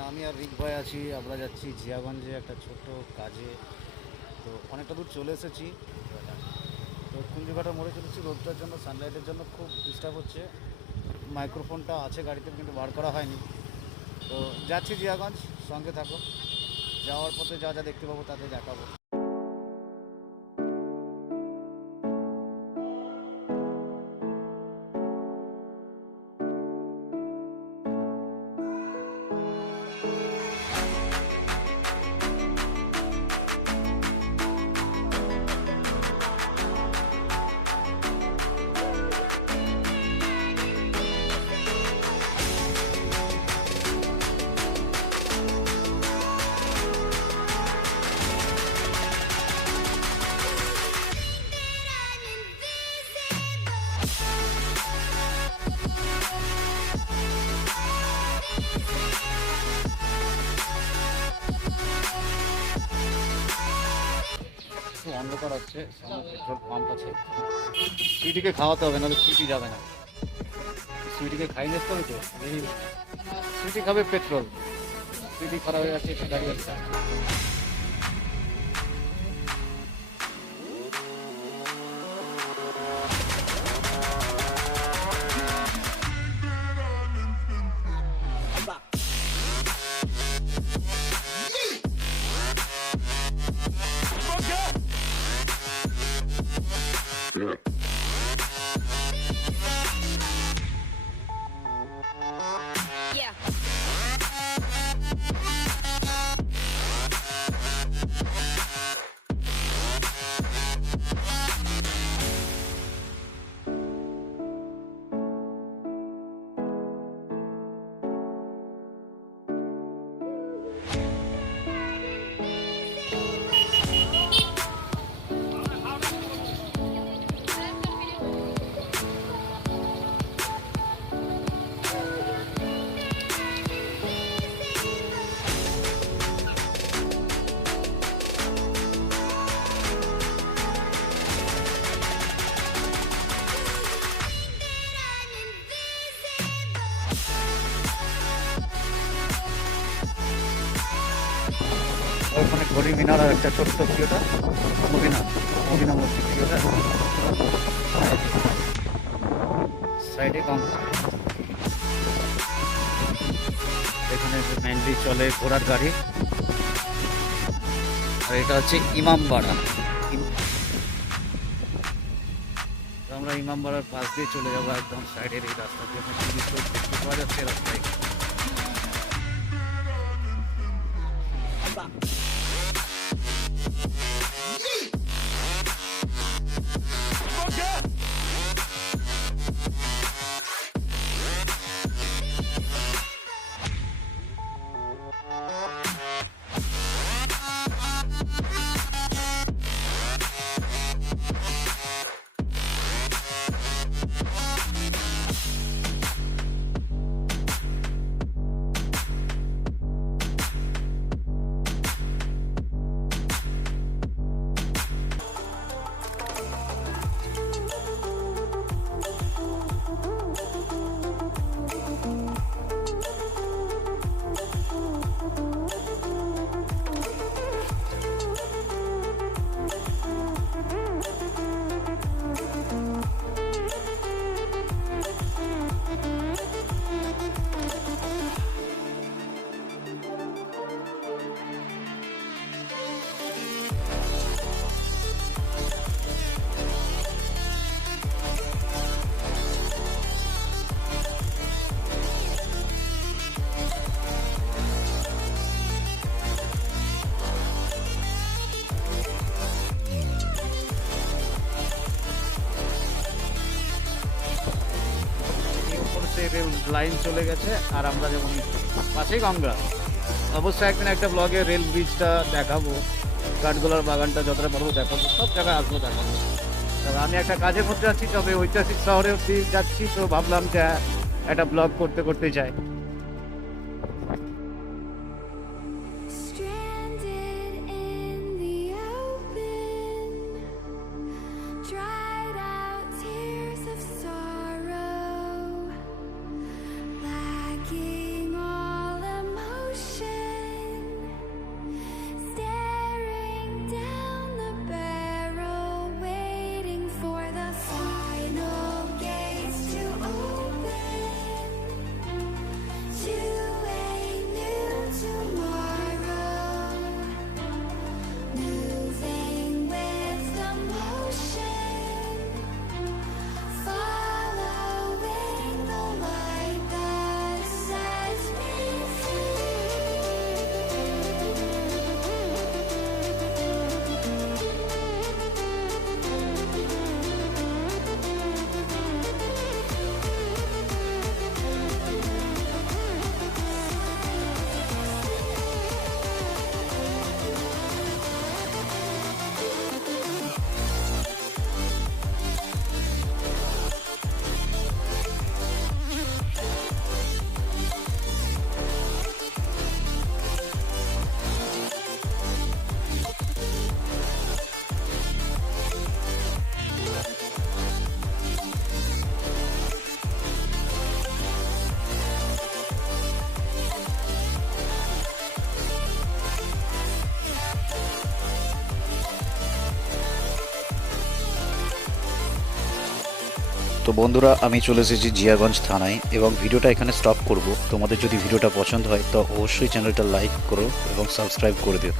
এখানে আমি আর রিক ভাই আছি। আমরা যাচ্ছি জিয়াগঞ্জে একটা ছোট্ট কাজে। তো অনেকটা দূর চলে এসেছি। তো কুঞ্জঘাটা মোড়ে চলেছি। রোদটার জন্য, সানলাইটের জন্য খুব ডিস্টার্ব হচ্ছে। মাইক্রোফোনটা আছে গাড়িতে কিন্তু বার করা হয়নি। তো যাচ্ছি জিয়াগঞ্জ, সঙ্গে থাকো। যাওয়ার পথে যা যা দেখতে পাবো তাতে দেখাবো। খুব অন্ধকার হচ্ছে, সামনে পেট্রোল পাম্প আছে। সুইটিকে খাওয়াতে হবে, নাহলে সুইটি যাবে না। সুইটিকে খাইয়ে আসতে হবে তো। সুইটি খাবে পেট্রোল। সুইটি খারাপ হয়ে যাচ্ছে, দাঁড়িয়ে আছে। Yeah. ওখানে ঘড়ি মিনার আর একটা ছোট্ট ভিডিওটা মদিনা মদিনা মসজিদ ভিডিওটা সাইডে কম। এখানে মেনলি চলে ঘোড়ার গাড়ি। আর এটা হচ্ছে ইমামবাড়া। আমরা ইমামবাড়ার পাশ দিয়ে চলে যাবো একদম সাইডের এই রাস্তা দিয়ে। দেখতে পাওয়া যাচ্ছে রাস্তায়। রেল লাইন চলে গেছে আর আমরা যেমন পাশেই গঙ্গা। অবশ্যই একদিন একটা ব্লগে রেল ব্রিজটা দেখাবো, কাঠগোলার বাগানটা যতটা পারবো দেখাবো, সব জায়গায় আসবো দেখাবো। তবে আমি একটা কাজের মধ্যে আছি, তবে ঐতিহাসিক শহরে অব্দি যাচ্ছি, তো ভাবলাম যে একটা ব্লগ করতে করতে যাই। Lacking all emotion. তো বন্ধুরা, আমি চলে এসেছি জিয়াগঞ্জ থানায় এবং ভিডিওটা এখানে স্টপ করব। তোমাদের যদি ভিডিওটা পছন্দ হয় তো অবশ্যই চ্যানেলটা লাইক করো এবং সাবস্ক্রাইব করে দিও।